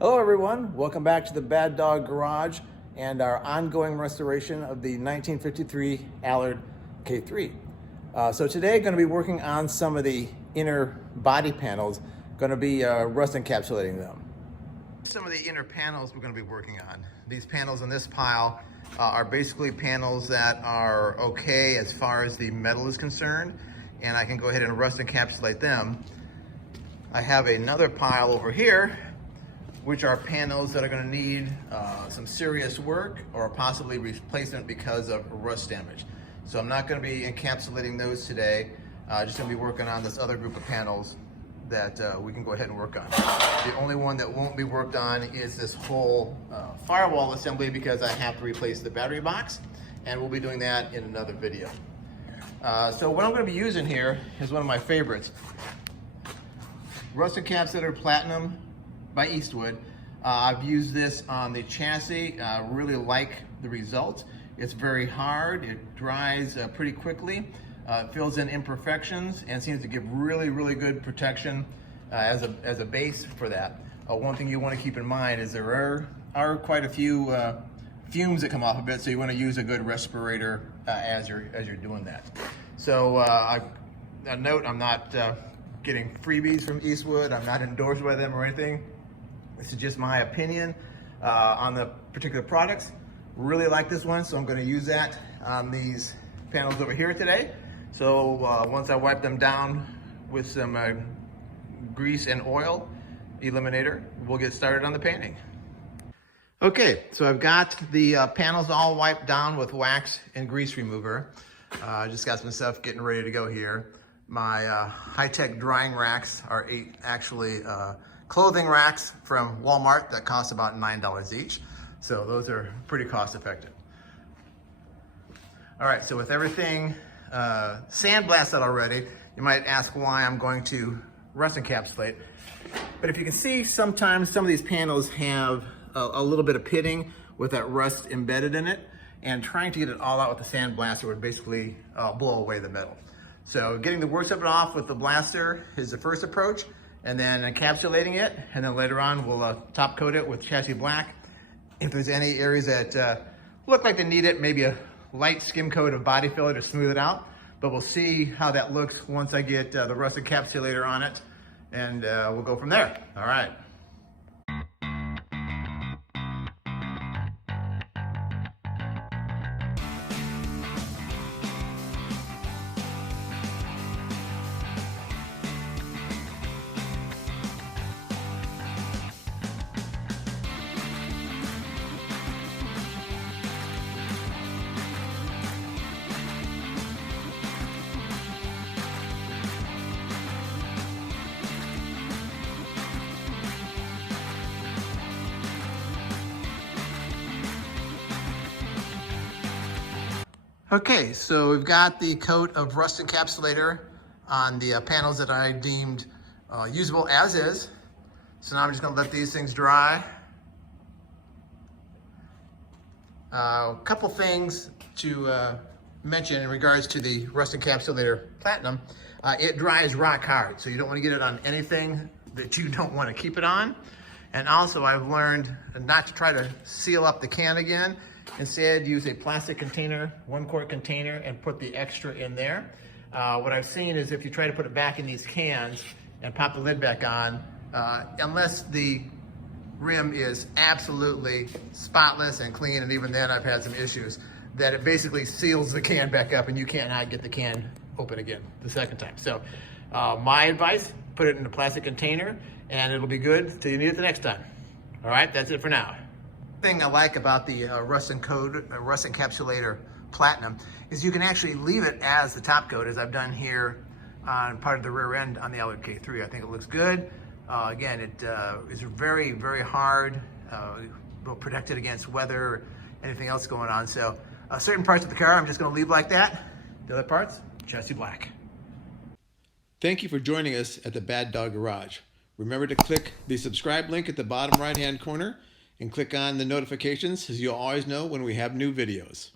Hello everyone, welcome back to the Bad Dog Garage and our ongoing restoration of the 1953 Allard K3. So today going to be working on some of the inner body panels, going to be rust encapsulating them. Some of the inner panels we're going to be working on. These panels in this pile are basically panels that are okay as far as the metal is concerned, and I can go ahead and rust encapsulate them. I have another pile over here which are panels that are going to need some serious work or possibly replacement because of rust damage. So I'm not going to be encapsulating those today. Just going to be working on this other group of panels that we can go ahead and work on. The only one that won't be worked on is this whole firewall assembly because I have to replace the battery box, and we'll be doing that in another video. So what I'm going to be using here is one of my favorites, Rust Encapsulator Platinum by Eastwood. I've used this on the chassis. Really like the results. It's very hard. It dries pretty quickly. Fills in imperfections and seems to give really good protection as a base for that. One thing you want to keep in mind is there are quite a few fumes that come off of it, so you want to use a good respirator as you're doing that. So a note: I'm not getting freebies from Eastwood. I'm not endorsed by them or anything. This is just my opinion on the particular products. Really like this one, so I'm going to use that on these panels over here today. So once I wipe them down with some grease and oil eliminator, we'll get started on the painting. Okay, so I've got the panels all wiped down with wax and grease remover. Just got some stuff getting ready to go here. My high-tech drying racks are actually clothing racks from Walmart that cost about $9 each. So those are pretty cost effective. All right, so with everything sandblasted already, you might ask why I'm going to rust encapsulate. But if you can see, sometimes some of these panels have a little bit of pitting with that rust embedded in it, and trying to get it all out with the sandblaster would basically blow away the metal. So getting the worst of it off with the blaster is the first approach, and then encapsulating it, and then later on we'll top coat it with chassis black. If there's any areas that look like they need it, maybe a light skim coat of body filler to smooth it out, but we'll see how that looks once I get the rust encapsulator on it, and we'll go from there. All right. Okay, so we've got the coat of rust encapsulator on the panels that I deemed usable as is. So now I'm just gonna let these things dry. A couple things to mention in regards to the Rust Encapsulator Platinum. It dries rock hard, so you don't wanna get it on anything that you don't wanna keep it on. And also I've learned not to try to seal up the can again. Instead, use a plastic container, 1 quart container, and put the extra in there. What I've seen is if you try to put it back in these cans and pop the lid back on, unless the rim is absolutely spotless and clean, and even then I've had some issues, that it basically seals the can back up and you cannot get the can open again the second time. So my advice, put it in a plastic container and it'll be good till you need it the next time. All right, that's it for now. Thing I like about the Rust Encapsulator Platinum is you can actually leave it as the top coat, as I've done here on part of the rear end on the Allard K3. I think it looks good. Again, it is very hard. Will protect it against weather or anything else going on. So certain parts of the car I'm just going to leave like that. The other parts, chassis black. Thank you for joining us at the Bad Dog Garage. Remember to click the subscribe link at the bottom right-hand corner and click on the notifications so you'll always know when we have new videos.